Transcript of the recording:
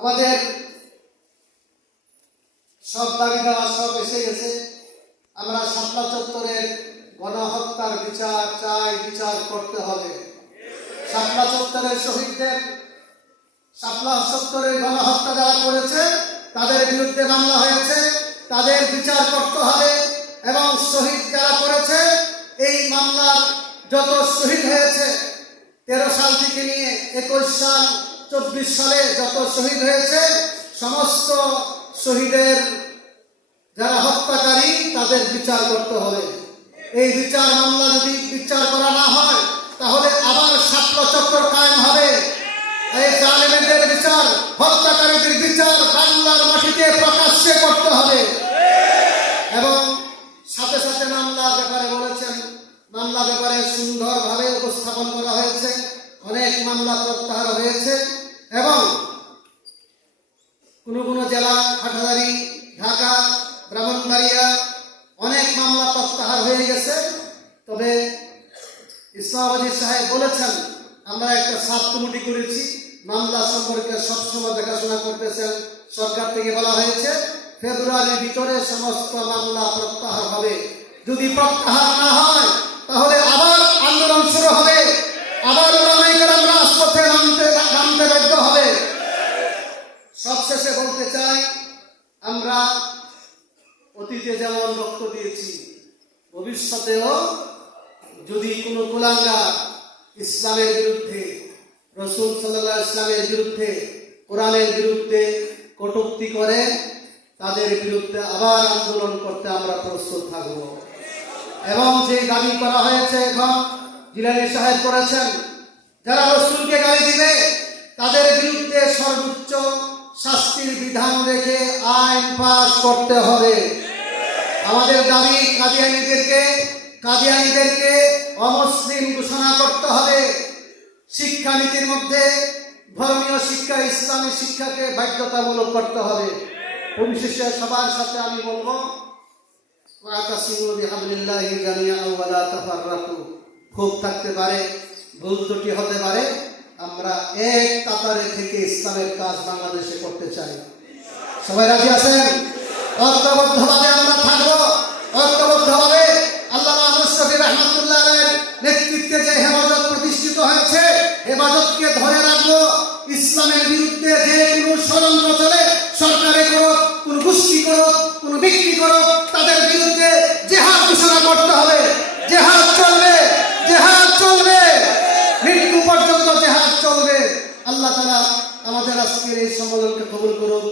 আমাদের সব দাবি দেওয়া সব এসে গেছে। আমরা শাপলা চত্বরের গণহত্যার বিচার চাই, বিচার করতে হবে। শাপলা চত্বরের শহীদদের, শাপলা চত্বরের গণহত্যা যারা করেছে তাদের বিরুদ্ধে মামলা হয়েছে, তাদের বিচার করতে হবে। এবং শহীদ যারা করেছে, এই মামলার যত শহীদ হয়েছে 13 সাল থেকে নিয়ে 21 সাল 24 সালে যত শহীদ হয়েছে, সমস্ত শহীদের যারা হত্যাকারী তাদের বিচার করতে হবে। এই বিচার মামলা যদি বিচার করা না হয় তাহলে আবার শাপলা চত্বর কায়েম হবে। এই জালেমদের বিচার, হত্যাকারীদের বিচার বাংলার মাটিতে প্রকাশ্যে করতে হবে। এবং সাথে সাথে মামলার ব্যাপারে বলেছেন, মামলা ব্যাপারে সুন্দরভাবে উপস্থাপন করা হয়েছে। অনেক মামলা প্রত্যাহার হয়েছে এবং কোনো জেলা, হাটহাজারী, ঢাকা, ব্রাহ্মণবাড়িয়া অনেক মামলা প্রত্যাহার হয়ে গেছে। তবে ইসলামাবাদী সাহেব বলেছেন, আমরা একটা সাব কমিটি করেছি, মামলা সম্পর্কে সবসময় দেখাশোনা করতেছেন। সরকার থেকে বলা হয়েছে ফেব্রুয়ারির ভিতরে সমস্ত মামলা প্রত্যাহার হবে। যদি প্রত্যাহার না হয় তাহলে আবার আন্দোলন শুরু হবে, আবার রাজপথে নামতে বাধ্য হবে। সবশেষে বলতে চাই, আমরা অতীতে যেমন রক্ত দিয়েছি, ভবিষ্যতেও যদি কোনো কুলাঙ্গার ইসলামের বিরুদ্ধে, রাসূল সাল্লাল্লাহু আলাইহি ওয়াসাল্লামের বিরুদ্ধে, কোরআনের বিরুদ্ধে কটূক্তি করে, তাদের বিরুদ্ধে আবার আন্দোলন করতে আমরা প্রস্তুত থাকব। এবং যে দাবি করা হয়েছে, এখন জিলানী সাহেব করেছেন, যারা রাসূলকে গালি দিবে তাদের বিরুদ্ধে সর্বোচ্চ শাস্তির বিধান রেখে আইন পাস করতে হবে। আমাদের দাবি কাদিয়ানীদেরকে অমুসলিম ঘোষণা করতে হবে। শিক্ষানীতির মধ্যে ধর্মীয় শিক্ষা, ইসলামী শিক্ষাকে বাধ্যতামূলক করতে হবে। পরিশেষে সবার সাথে আমি বলবো, ওয়াতাসিমু বিহাবলিল্লাহি জামিআন ওয়া লা তাফাররাকু। খুব থাকতে পারে, ভুল ত্রুটি হতে পারে, আমরা এক কাতারে থেকে ইসলামের কাজ বাংলাদেশে করতে চাই। সবাই রাজি আছেন? ঐক্যবদ্ধভাবে আমরা থাকবো। ঐক্যবদ্ধভাবে আল্লামা আহমদ শফী রাহমাতুল্লাহ আলাইহির নেতৃত্বে যে হেফাজত প্রতিষ্ঠিত হয়েছে, হেফাজতকে ধরে রাখবো। ইসলামের বিরুদ্ধে যে কোনো ষড়যন্ত্র চলে, সরকারে করুক, কোন গোষ্ঠী করুক, কোন ব্যক্তি করুক, তাদের বিরুদ্ধে জিহাদ ঘোষণা করতে হবে। জিহাদ চলবে, জিহাদ চলবে, মৃত্যু পর্যন্ত জিহাদ চলবে। আল্লাহ তাআলা আমাদের আজকের এই সম্মেলনকে কবুল করুন।